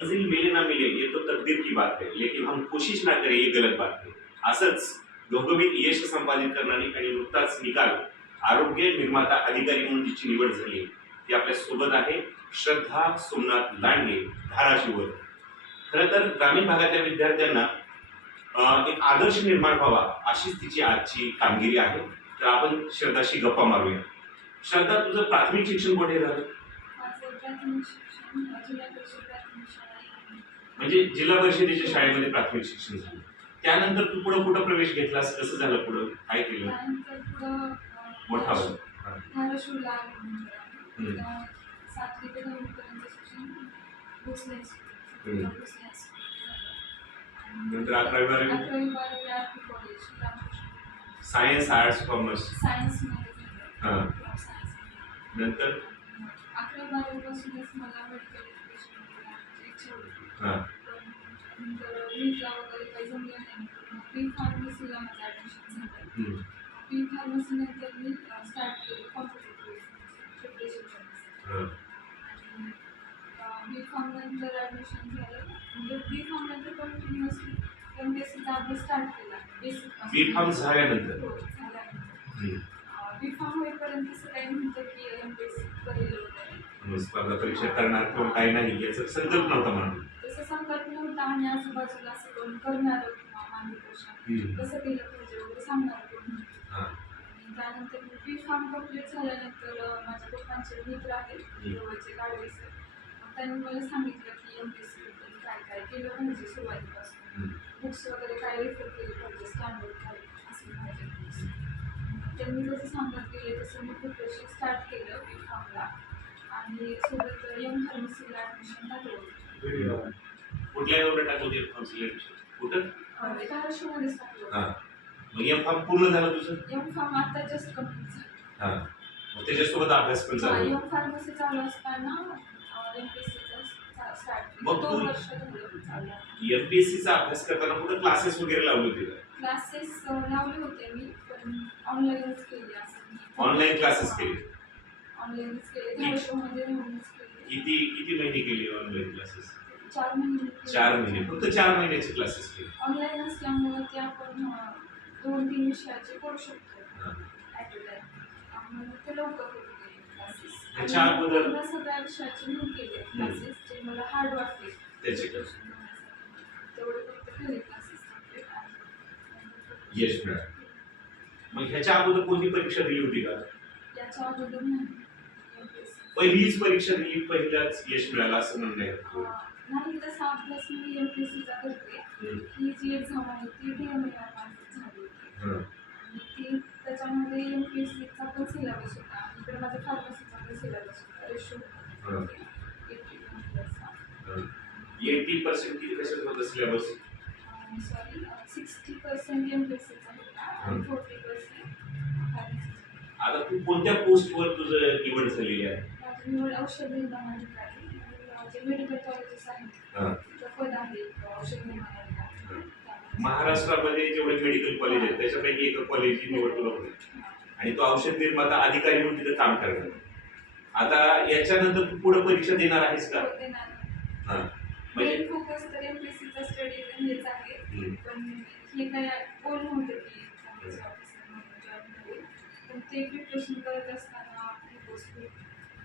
मंजिल मिले ना मिले ये तो तकदीर की बात है, लेकिन हम कोशिश ना करें ये गलत बात है. असंच घवघवीत यश संपादित करणारी आणि नुकताच निकाल आरोग्य निर्माता अधिकारी म्हणून जिची निवड झाली ती आपल्या सोबत आहे श्रद्धा सोमनाथ लांडगे धाराशिववर. खरं तर ग्रामीण भागातल्या विद्यार्थ्यांना एक आदर्श निर्माण व्हावा अशीच तिची आजची कामगिरी आहे. तर आपण श्रद्धाशी गप्पा मारूया. श्रद्धा, तुझं प्राथमिक शिक्षण कुठे झालं? माझं प्राथमिक शिक्षण जिल्हा परिषद प्राथमिक शाळा आहे. म्हणजे जिल्हा परिषदेच्या शाळेमध्ये प्राथमिक शिक्षण झालं. त्यानंतर तू पुढे कुठं प्रवेश घेतलास? कसं झालं? पुढं काय केलं? त्यानंतर पुढं मोठा होईल. धाराशिवला आले. 7वी ते 9वीपर्यंत शिक्षण भोसलेच. भोसलेच. नंतर 11वी 11वी RP college Ramakrishna. Science, arts, commerce. सायन्समध्ये हां. झालं. सायन्स. नंतर 11वी पासूनच मला मेडिकल एज्युकेशनची इच्छा होती. हां. पण नंतर नीटला वगैरे काही जमलं नाही. बी फार्मसीला माझं ॲडमिशन झालं. बी फार्मसी नंतर मी स्टार्ट केलं कॉम्पिटेटिव्ह प्रिपरेशन करण्यासाठी. आणि बी फार्म नंतर ॲडमिशन झालं. म्हणजे बी फार्म नंतर कंटिन्युअसली MPSCचा अभ्यास स्टार्ट केला. बेसिक बी फार्म झाल्यानंतर हो झाल्यानंतर बी फार्म होईपर्यंत असं काही नव्हतं की MPSC करेल वगैरे. स्पर्धा परीक्षा करणार किंवा काही नाही याचा संकल्प नव्हता म्हणून. तसं संकल्प नव्हता आणि आजूबाजूला असं कोण करणार किंवा मार्गदर्शन कसं केलं पाहिजे वगैरे सांगणार कोण नव्हतं. आणि त्यानंतर बी फार्म कम्प्लीट झाल्यानंतर माझ्या पप्पांचे मित्र आहेत जवळचे गाडवे सर. त्यांनी मला सांगितलं की MPSC बद्दल काय काय केलं पाहिजे सुरुवातीपासून. बुक्स वगैरे काय रेफर केले पाहिजे, स्टँडर्ड काय असं पाहिजे. त्यांनी जसं सांगत गेले तसं मी प्रिपरेशन स्टार्ट केलं बी फार्मला आणि सोबत फार्मसीला ॲडमिशन टाकलं. कुठल्या एवढं टाकलं फार्मसीला ॲडमिशन? कुठं? धाराशिवमध्येच टाकलं. हां. मग फार्म पूर्ण झालं तुझं? फार्म आता जस्ट कंप्लीट झालं. हां. मग त्याच्यासोबत अभ्यास पण चालू? फार्मसी चालू असताना MPSCचा स्टार्ट केलं. मग 2 वर्ष झालं चालू. MPSCचा अभ्यास करताना कुठं क्लासेस वगैरे लावले होते का? क्लासेस लावले होते मी, पण ऑनलाईनच केले. असं ऑनलाईन क्लासेस केले? ऑनलाईनच केले. धाराशिवमध्ये राहूनच केले. किती महिने केले ऑनलाईन क्लासेस? 4 महिने. 4 महिने. फक्त 4 महिन्याचे क्लासेस केले? ऑनलाईन असल्यामुळे ते आपण 2-3 विषयाचे करू शकतो ॲट अ टाइम. त्यामुळे ते लवकर होते क्लासेस. त्याच्या अगोदर सगळ्या विषयाचे मी केले क्लासेस जे मला हार्ड वाटले त्याचे क्लास तेवढे फक्त केले क्लासेस. यश मिळालं. मग ह्याच्या अगोदर कोणती परीक्षा दिली होती का? याच्या अगोदर नाही. पहिलीच परीक्षा दिली, पहिलाच यश मिळालं असं म्हणणं आहे? नाही, तसा अभ्यास मी MPSCचा करते. ही जी एक्झाम आहे ती DMA मार्फत झाली होती आणि ती त्याच्यामध्ये MPSCचा पण सिलेबस होता आणि इकडे माझा फार्मसीचा पण सिलेबस होता. रेशो 80% किती कशात होतं सिलेबस? सॉरी 60% MPSCचा होता आणि 40% फार्मसीचा. आता तू कोणत्या पोस्टवर तुझं निवड झालेली आहे? माझी निवड औषध निर्माण अधिकारी. जे मेडिकल कॉलेजेस आहेत तिथं पद आहे औषध निर्माण अधिकारी. महाराष्ट्रामध्ये जेवढे मेडिकल कॉलेज आहेत त्याच्यापैकी एका कॉलेजची निवड तुला होती आणि तो औषध निर्माता अधिकारी म्हणून तिथं काम करणार. आता याच्यानंतर तू पुढे परीक्षा देणार आहेस का? मेन फोकस तर MPSCचा स्टडी हेच आहे. पण हे काय गोल नव्हतं की पण ते प्रिपरेशन करत असताना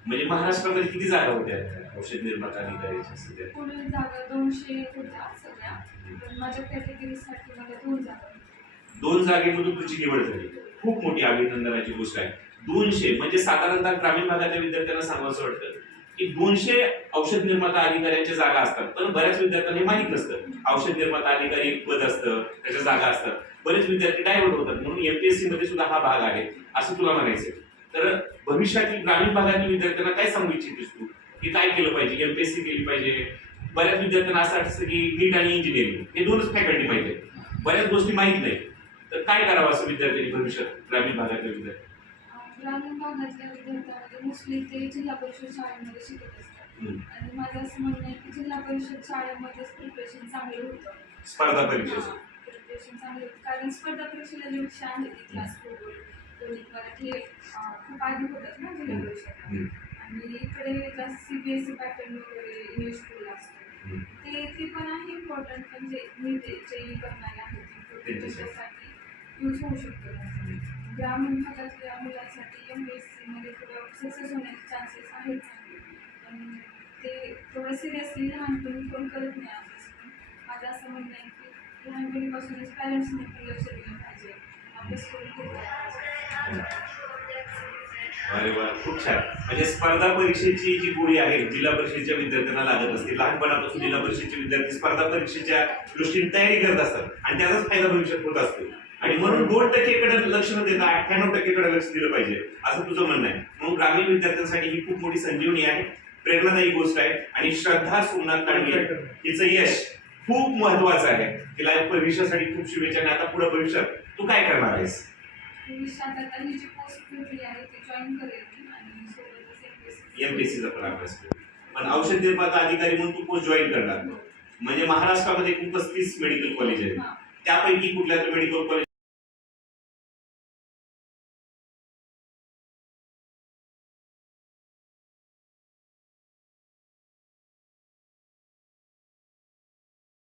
म्हणजे महाराष्ट्रामध्ये किती जागा होत्या औषध निर्माता अधिकाऱ्याच्या सध्या? पुढील जागा 200 होत्या सगळ्या, पण माझ्या कॅटेगरीसाठी मला 2 जागा होत्या. 2 जागेमधून तुझी निवड झाली. खूप मोठी अभिनंदनाची गोष्ट आहे. 200 म्हणजे साधारणतः ग्रामीण भागातल्या विद्यार्थ्यांना सांगावंसं वाटतं की 200 औषध निर्माता अधिकाऱ्यांच्या जागा असतात, पण बऱ्याच विद्यार्थ्यांना हे माहीत नसतं औषध निर्माता अधिकारी एक पद असतं, त्याच्या जागा असतात. बरेच विद्यार्थी डायव्हर्ट होतात. म्हणून MPSC मध्ये सुद्धा हा भाग आहे असं तुला म्हणायचं. तर भविष्यातील ग्रामीण भागातील विद्यार्थ्यांना काय सांगू इच्छितेस तू की काय केलं पाहिजे? MPSC केली पाहिजे? बऱ्याच विद्यार्थ्यांना असं वाटतं की नीट आणि इंजिनिअरिंग हे 2च फॅकल्टी माहिती आहेत, बऱ्याच गोष्टी माहीत नाही. तर काय करावं असं विद्यार्थ्यांनी भविष्यात ग्रामीण भागातल्या विद्यार्थी? ग्रामीण भागातल्या विद्यार्थ्यांमध्ये मोस्टली ते जिल्हा परिषद शाळेमध्ये शिकत असतात आणि माझं असं म्हणणं आहे की जिल्हा परिषद शाळेमध्येच प्रिपरेशन चांगलं होतं. स्पर्धा परीक्षेचं प्रिपरेशन चांगलं होतं कारण स्पर्धा परीक्षेला जे विषय आहेत इतिहास, भूगोल, गणित, मराठी हे खूप आधी होतात ना जिल्हा परिषदला. आणि इकडे जास्त CBSE पॅटर्न वगैरे इंग्लिश स्कूल असतो. ते पण आहे इम्पॉर्टंट, म्हणजे मी ते जे करणारे आहेत त्याच्यासाठी यूज होऊ शकतो. ग्रामीण भागातल्या मुलांसाठी MPSC मध्ये थोडं सक्सेस होण्याचे चान्सेस आहेत चांगले, पण ते थोडं सिरियसली लहानपणी कोण करत नाही अभ्यास. पण माझं असं म्हणणं आहे की लहानपणीपासूनच पॅरेंट्सने पण लक्ष दिलं पाहिजे, अभ्यास करून घेतला पाहिजे. अरे वा, खूप छान. म्हणजे स्पर्धा परीक्षेची जी गोळी आहे जिल्हा परिषदेच्या विद्यार्थ्यांना लागत असते, लहानपणापासून जिल्हा परिषदेचे विद्यार्थी स्पर्धा परीक्षेच्या दृष्टीने तयारी करत असतात आणि त्याचाच फायदा भविष्यात होत असतो. आणि म्हणून 2% लक्ष न देता 98% लक्ष दिलं पाहिजे असं तुझं म्हणणं आहे. म्हणून ग्रामीण विद्यार्थ्यांसाठी ही खूप मोठी संजीवनी आहे, प्रेरणादायी गोष्ट आहे. आणि श्रद्धा सोमनाथ कांडगे हिचं यश खूप महत्वाचं आहे. तिला भविष्यासाठी खूप शुभेच्छा. आणि आता पुढे भविष्यात तू काय करणार आहेस? भविष्यात आता ही जी पोस्ट भेटली आहे ती जॉईन करेल मी, आणि सोबतच MPSCचा पण अभ्यास कर. पण औषध निर्माता अधिकारी म्हणून तू पोस्ट जॉईन करणार. म्हणजे महाराष्ट्रामध्ये खूप 35 मेडिकल कॉलेज आहेत, त्यापैकी कुठल्या मेडिकल कॉलेज